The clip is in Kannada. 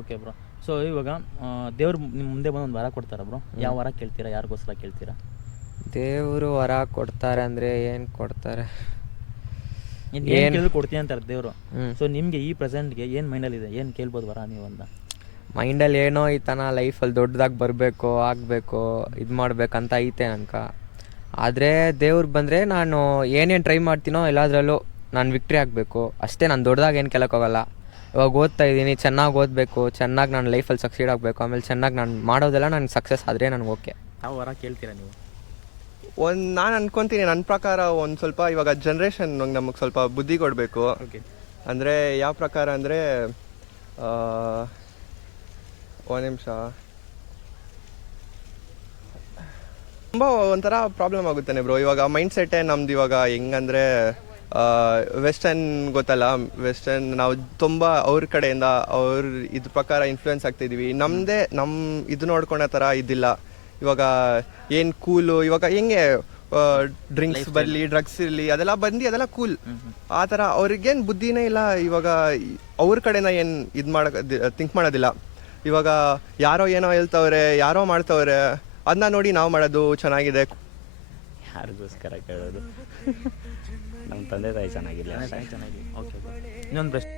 Okay bro. ಸೊ ಇವಾಗ ದೇವ್ರು ನಿಮ್ಮ ಮುಂದೆ ಬಂದು ಒಂದು ವರ ಕೊಡ್ತಾರ ಬ್ರೋ, ಯಾವ ವರ ಕೇಳ್ತೀರಾ, ಯಾರಿಗೋಸ್ಕರ ಕೇಳ್ತೀರಾ? ದೇವರು ವರ ಕೊಡ್ತಾರೆ ಅಂದರೆ ಏನು ಕೊಡ್ತಾರೆ? ಏನು ಕೇಳಿದ್ರು ಕೊಡ್ತೀನಿ ಅಂತಾರೆ ದೇವರು. ಸೊ ನಿಮಗೆ ಈ ಪ್ರೆಸೆಂಟ್ಗೆ ಏನು ಮೈಂಡಲ್ಲಿದೆ, ಏನು ಕೇಳ್ಬೋದು ವರ ನೀವು ಅಂತ? ಮೈಂಡಲ್ಲಿ ಏನೋ ಈ ತನ ಲೈಫಲ್ಲಿ ದೊಡ್ಡದಾಗಿ ಬರಬೇಕು, ಆಗಬೇಕು, ಇದು ಮಾಡಬೇಕಂತ ಐತೆ ನನಕ. ಆದರೆ ದೇವ್ರು ಬಂದರೆ ನಾನು ಏನೇನು ಟ್ರೈ ಮಾಡ್ತೀನೋ ಎಲ್ಲದರಲ್ಲೂ ನಾನು ವಿಕ್ಟ್ರಿ ಆಗಬೇಕು ಅಷ್ಟೇ. ನಾನು ದೊಡ್ಡದಾಗಿ ಏನು ಕೇಳೋಕ್ಕೋಗಲ್ಲ. ಇವಾಗ ಓದ್ತಾ ಇದ್ದೀನಿ, ಚೆನ್ನಾಗಿ ಓದಬೇಕು, ಚೆನ್ನಾಗಿ ನಾನು ಲೈಫಲ್ಲಿ ಸಕ್ಸೀಡ್ ಆಗಬೇಕು, ಆಮೇಲೆ ಚೆನ್ನಾಗಿ ನಾನು ಮಾಡೋದೆಲ್ಲ ನನಗೆ ಸಕ್ಸಸ್ ಆದರೆ ನನಗೆ ಓಕೆ. ಯಾವ ವರ ಕೇಳ್ತೀರಾ ನೀವು? ನಾನು ಅನ್ಕೊತೀನಿ ನನ್ನ ಪ್ರಕಾರ ಒಂದು ಸ್ವಲ್ಪ ಇವಾಗ ಜನ್ರೇಷನ್ ನಮಗೆ ಸ್ವಲ್ಪ ಬುದ್ಧಿ ಕೊಡಬೇಕು. ಓಕೆ. ಅಂದರೆ ಯಾವ ಪ್ರಕಾರ ಅಂದರೆ ಒಂದು ನಿಮಿಷ, ತುಂಬ ಒಂಥರ ಪ್ರಾಬ್ಲಮ್ ಆಗುತ್ತಾನೆ ಬ್ರೋ. ಇವಾಗ ಮೈಂಡ್ ಸೆಟ್ಟೇ ನಮ್ದು ಇವಾಗ ಹೆಂಗಂದರೆ ವೆಸ್ಟರ್ನ್ ಗೊತ್ತಲ್ಲ, ವೆಸ್ಟರ್ನ್ ನಾವು ತುಂಬ ಅವ್ರ ಕಡೆಯಿಂದ ಅವ್ರ ಇದ್ರ ಪ್ರಕಾರ ಇನ್ಫ್ಲೂಯೆನ್ಸ್ ಆಗ್ತಿದ್ದೀವಿ. ನಮ್ಮದೇ ನಮ್ಮ ಇದು ನೋಡ್ಕೊಳೋ ಥರ ಇದಿಲ್ಲ. ಇವಾಗ ಏನು ಕೂಲು, ಇವಾಗ ಹೆಂಗೆ ಡ್ರಿಂಕ್ಸ್ ಬರಲಿ, ಡ್ರಗ್ಸ್ ಇರಲಿ, ಅದೆಲ್ಲ ಬಂದು ಅದೆಲ್ಲ ಕೂಲ್. ಆ ಥರ ಅವ್ರಿಗೇನು ಬುದ್ಧಿನೇ ಇಲ್ಲ. ಇವಾಗ ಅವ್ರ ಕಡೆನ ಏನು ಇದು ಥಿಂಕ್ ಮಾಡೋದಿಲ್ಲ. ಇವಾಗ ಯಾರೋ ಏನೋ ಹೇಳ್ತವ್ರೆ, ಯಾರೋ ಮಾಡ್ತವ್ರೆ, ಅದನ್ನ ನೋಡಿ ನಾವು ಮಾಡೋದು ಚೆನ್ನಾಗಿದೆ. ಯಾರಿಗೋಸ್ಕರ ಕೇಳೋದು? ನಮ್ಮ ತಂದೆ ತಾಯಿ ಚೆನ್ನಾಗಿಲ್ಲ. ಚೆನ್ನಾಗಿ. ಓಕೆ. ಇನ್ನೊಂದು ಪ್ರಶ್ನೆ,